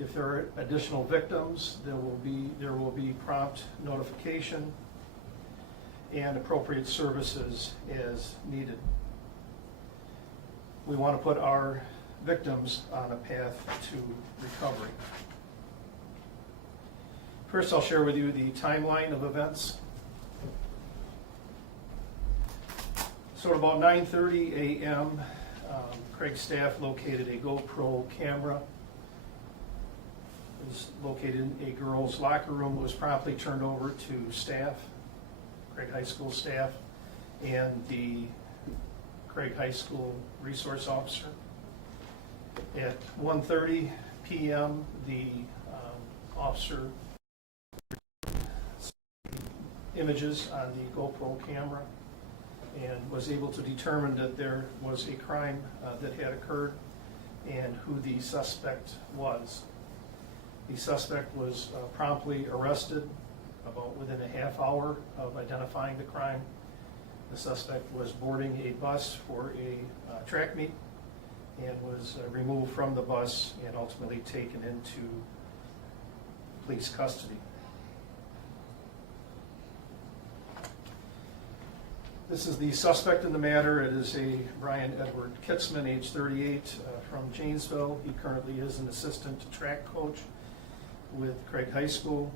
If there are additional victims, there will be prompt notification and appropriate services as needed. We want to put our victims on a path to recovery. First, I'll share with you the timeline of events. So at about 9:30 a.m., Craig's staff located a GoPro camera. It was located in a girls' locker room. It was promptly turned over to staff, Craig High School staff, and the Craig High School resource officer. At 1:30 p.m., the officer images on the GoPro camera and was able to determine that there was a crime that had occurred and who the suspect was. The suspect was promptly arrested about within a half hour of identifying the crime. The suspect was boarding a bus for a track meet and was removed from the bus and ultimately taken into police custody. This is the suspect in the matter. It is a Brian Edward Kitzman, age 38, from Janesville. He currently is an assistant track coach with Craig High School.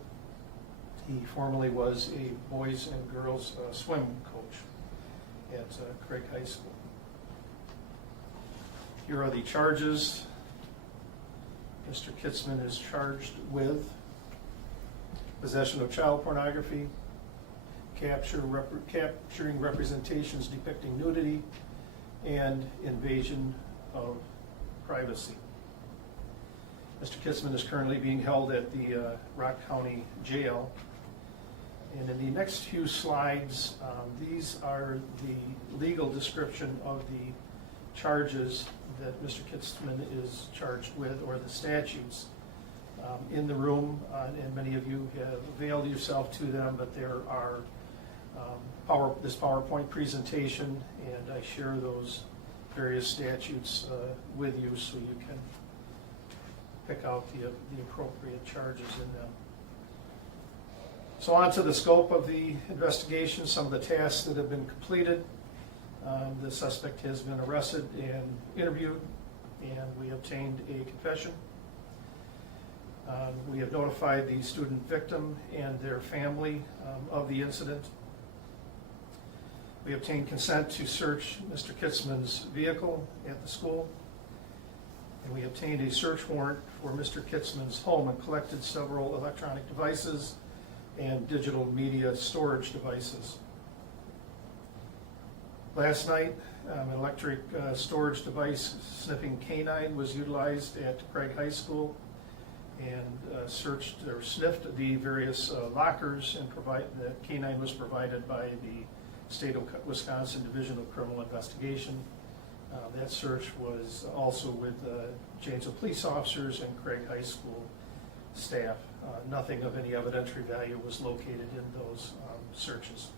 He formerly was a boys and girls swim coach at Craig High School. Here are the charges. Mr. Kitzman is charged with possession of child pornography, capturing representations depicting nudity, and invasion of privacy. Mr. Kitzman is currently being held at the Rock County Jail. And in the next few slides, these are the legal description of the charges that Mr. Kitzman is charged with, or the statutes. In the room, and many of you have availed yourself to them, but there are this PowerPoint presentation, and I share those various statutes with you so you can pick out the appropriate charges in them. So on to the scope of the investigation, some of the tasks that have been completed. The suspect has been arrested and interviewed, and we obtained a confession. We have notified the student victim and their family of the incident. We obtained consent to search Mr. Kitzman's vehicle at the school. And we obtained a search warrant for Mr. Kitzman's home and collected several electronic devices and digital media storage devices. Last night, an electric storage device sniffing canine was utilized at Craig High School and searched or sniffed the various lockers, and the canine was provided by the State of Wisconsin Division of Criminal Investigation. That search was also with Janesville police officers and Craig High School staff. Nothing of any evidentiary value was located in those searches.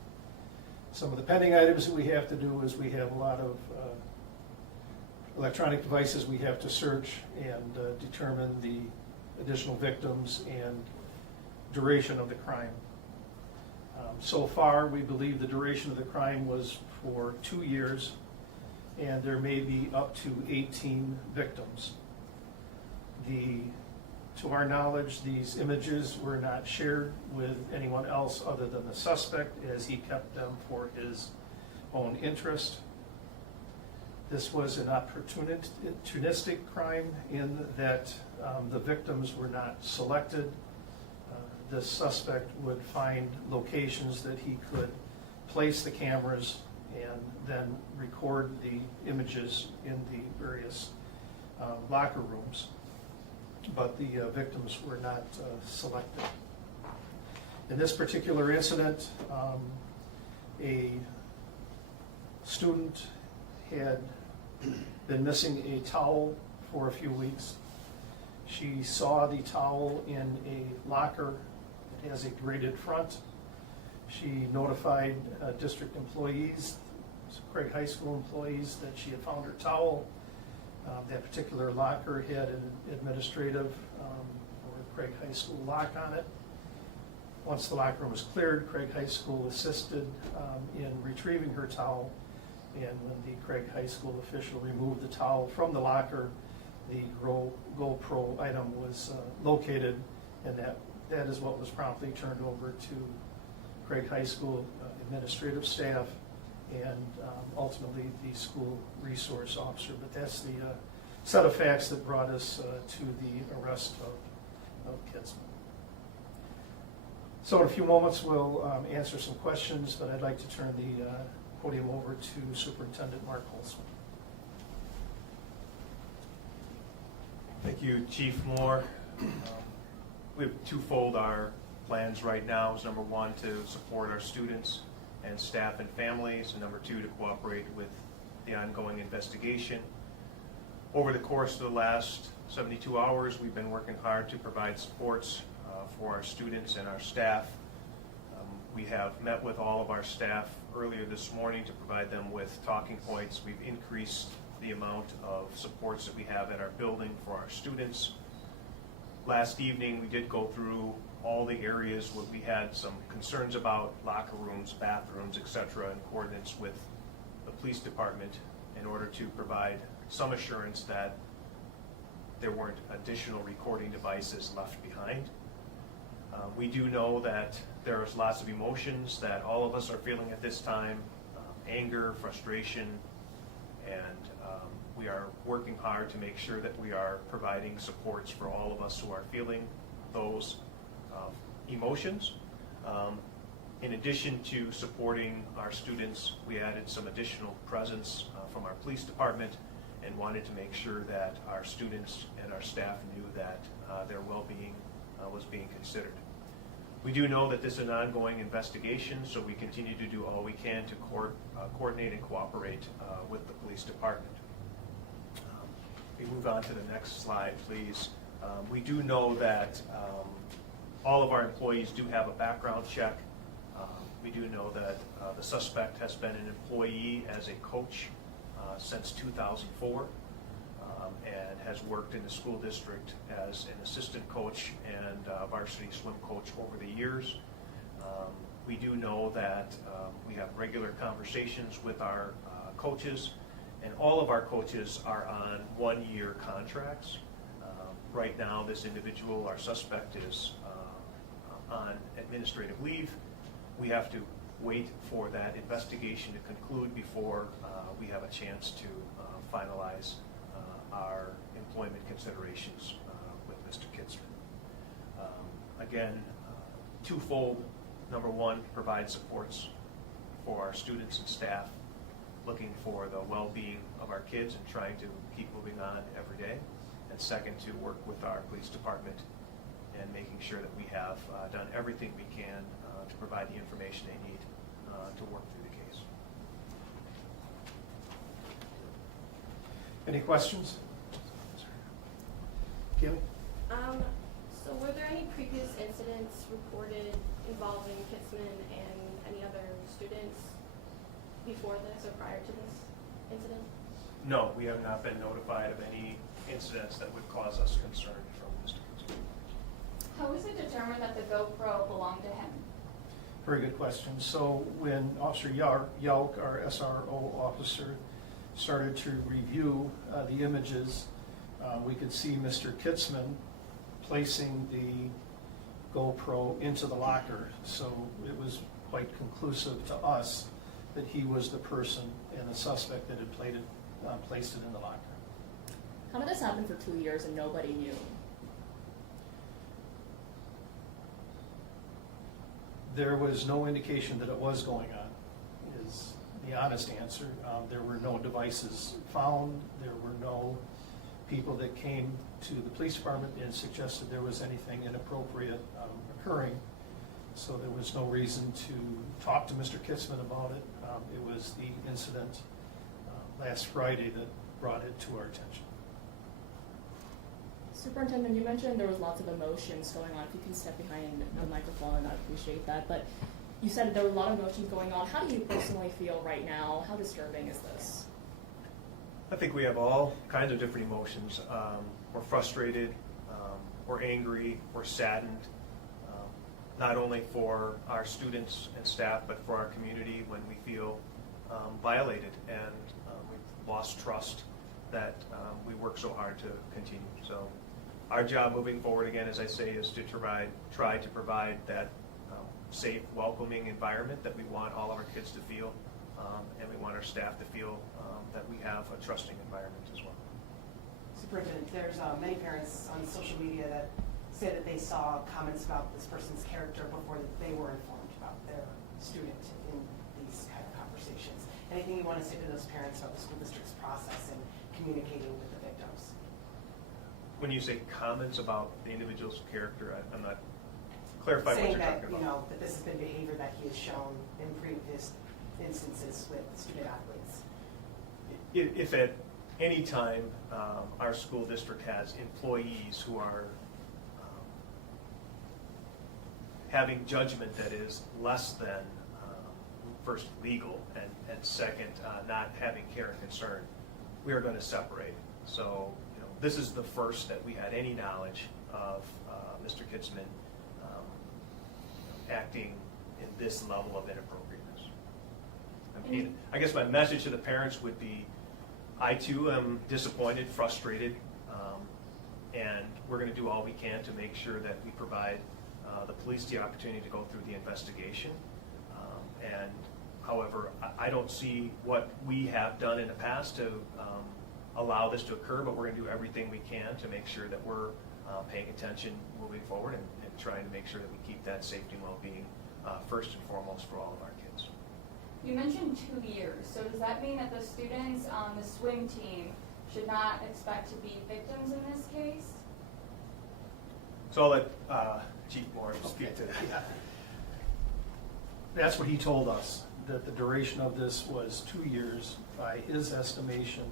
Some of the pending items that we have to do is we have a lot of electronic devices we have to search and determine the additional victims and duration of the crime. So far, we believe the duration of the crime was for 2 years, and there may be up to 18 victims. To our knowledge, these images were not shared with anyone else other than the suspect, as he kept them for his own interest. This was an opportunistic crime in that the victims were not selected. The suspect would find locations that he could place the cameras and then record the images in the various locker rooms. But the victims were not selected. In this particular incident, a student had been missing a towel for a few weeks. She saw the towel in a locker. It has a graded front. She notified district employees, Craig High School employees, that she had found her towel. That particular locker had an administrative Craig High School lock on it. Once the locker room was cleared, Craig High School assisted in retrieving her towel, and when the Craig High School official removed the towel from the locker, the GoPro item was located, and that is what was promptly turned over to Craig High School administrative staff and ultimately the school resource officer. But that's the set of facts that brought us to the arrest of Kitzman. So in a few moments we'll answer some questions, but I'd like to turn the podium over to Superintendent Mark Holzman. Thank you, Chief Moore. We have twofold our plans right now. Is number one, to support our students and staff and families, and number two, to cooperate with the ongoing investigation. Over the course of the last 72 hours, we've been working hard to provide supports for our students and our staff. We have met with all of our staff earlier this morning to provide them with talking points. We've increased the amount of supports that we have at our building for our students. Last evening, we did go through all the areas where we had some concerns about: locker rooms, bathrooms, etc., in coordinates with the police department, in order to provide some assurance that there weren't additional recording devices left behind. We do know that there's lots of emotions that all of us are feeling at this time: anger, frustration, and we are working hard to make sure that we are providing supports for all of us who are feeling those emotions. In addition to supporting our students, we added some additional presence from our police department and wanted to make sure that our students and our staff knew that their well-being was being considered. We do know that this is an ongoing investigation, so we continue to do all we can to coordinate and cooperate with the police department. We move on to the next slide, please. We do know that all of our employees do have a background check. We do know that the suspect has been an employee as a coach since 2004 and has worked in the school district as an assistant coach and varsity swim coach over the years. We do know that we have regular conversations with our coaches, and all of our coaches are on one-year contracts. Right now, this individual, our suspect, is on administrative leave. We have to wait for that investigation to conclude before we have a chance to finalize our employment considerations with Mr. Kitzman. Again, twofold. Number one, provide supports for our students and staff, looking for the well-being of our kids and trying to keep moving on every day. And second, to work with our police department and making sure that we have done everything we can to provide the information they need to work through the case. Any questions? Kim? So were there any previous incidents reported involving Kitzman and any other students before this or prior to this incident? No, we have not been notified of any incidents that would cause us concern from Mr. Kitzman. How was it determined that the GoPro belonged to him? Very good question. So when Officer Yelk, our SRO officer, started to review the images, we could see Mr. Kitzman placing the GoPro into the locker. So it was quite conclusive to us that he was the person and the suspect that had placed it in the locker. How did this happen for 2 years and nobody knew? There was no indication that it was going on, is the honest answer. There were no devices found. There were no people that came to the police department and suggested there was anything inappropriate occurring. So there was no reason to talk to Mr. Kitzman about it. It was the incident last Friday that brought it to our attention. Superintendent, you mentioned there was lots of emotions going on. If you can step behind the microphone, I'd appreciate that. But you said there were a lot of emotions going on. How do you personally feel right now? How disturbing is this? I think we have all kinds of different emotions. We're frustrated. we're angry, we're saddened, not only for our students and staff, but for our community when we feel violated and we've lost trust that we work so hard to continue. So our job moving forward, again, as I say, is to try to provide that safe, welcoming environment that we want all of our kids to feel, and we want our staff to feel that we have a trusting environment as well. Superintendent, there's many parents on social media that say that they saw comments about this person's character before they were informed about their student in these kind of conversations. Anything you want to say to those parents about the school district's process in communicating with the victims? When you say comments about the individual's character, I'm not clarify what Saying you're that, talking about. you know, that this has been behavior that he has shown in previous instances with student athletes. If at any time our school district has employees who are having judgment that is less than first legal and second not having care and concern, we are going to separate. So this is the first that we had any knowledge of Mr. Kitzman acting in this level of inappropriateness. I mean, I guess my message to the parents would be, I too am disappointed, frustrated, and we're going to do all we can to make sure that we provide the police the opportunity to go through the investigation. And however, I don't see what we have done in the past to allow this to occur, but we're going to do everything we can to make sure that we're paying attention moving forward and trying to make sure that we keep that safety and well-being first and foremost for all of our kids. You mentioned 2 years, so does that mean that the students on the swim team should not expect to be victims in this case? So I'll let Chief Moore speak to that. Yeah. That's what he told us, that the duration of this was 2 years. By his estimation,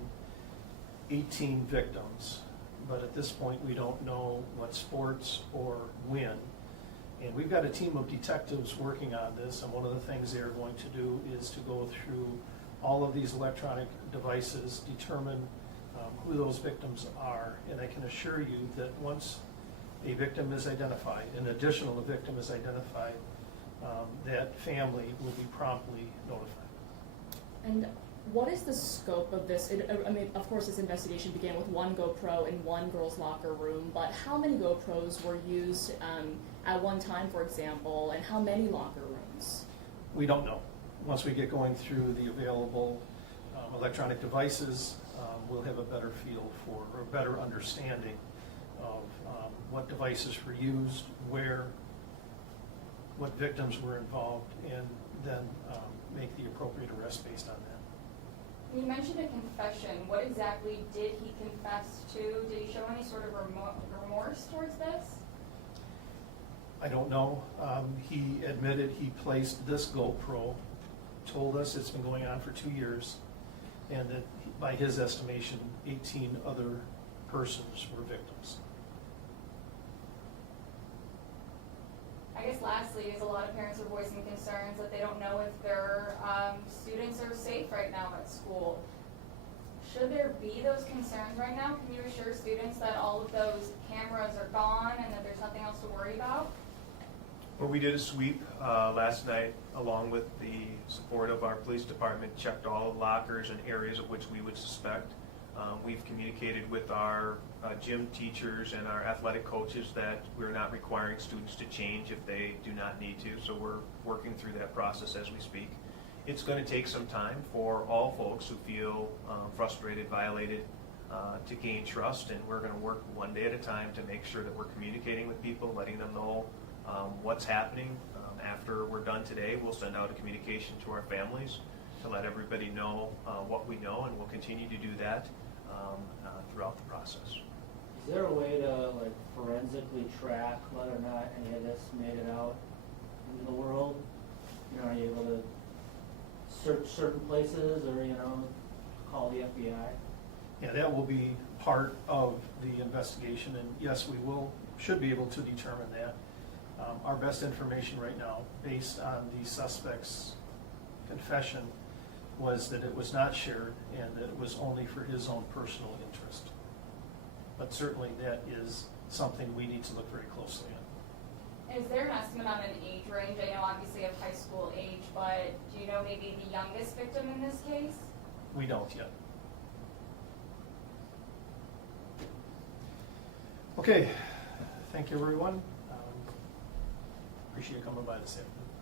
18 victims. But at this point, we don't know what sports or when. And we've got a team of detectives working on this, and one of the things they're going to do is to go through all of these electronic devices, determine who those victims are. And I can assure you that once a victim is identified, an additional victim is identified, that family will be promptly notified. And what is the scope of this? I mean, of course, this investigation began with one GoPro in one girl's locker room, but how many GoPros were used at one time, for example, and how many locker rooms? We don't know. Once we get going through the available electronic devices, we'll have a better feel for, or a better understanding of what devices were used, where, what victims were involved, and then make the appropriate arrest based on that. You mentioned a confession. What exactly did he confess to? Did he show any sort of remorse towards this? I don't know. He admitted he placed this GoPro, told us it's been going on for 2 years, and that by his estimation, 18 other persons were victims. I guess lastly, is a lot of parents are voicing concerns that they don't know if their students are safe right now at school. Should there be those concerns right now? Can you assure students that all of those cameras are gone and that there's nothing else to worry about? Well, we did a sweep last night along with the support of our police department, checked all the lockers and areas of which we would suspect. We've communicated with our gym teachers and our athletic coaches that we're not requiring students to change if they do not need to, so we're working through that process as we speak. It's going to take some time for all folks who feel frustrated, violated, to gain trust, and we're going to work one day at a time to make sure that we're communicating with people, letting them know what's happening. After we're done today, we'll send out a communication to our families to let everybody know what we know, and we'll continue to do that throughout the process. Is there a way to forensically track whether or not any of this made it out into the world? Are you able to search certain places or, call the FBI? Yeah, that will be part of the investigation, and yes, we should be able to determine that. Our best information right now, based on the suspect's confession, was that it was not shared and that it was only for his own personal interest. But certainly that is something we need to look very closely at. Is there an estimate on an age range? I know obviously of high school age, but do you know maybe the youngest victim in this case? We don't yet. Okay, thank you everyone. Appreciate you coming by this afternoon.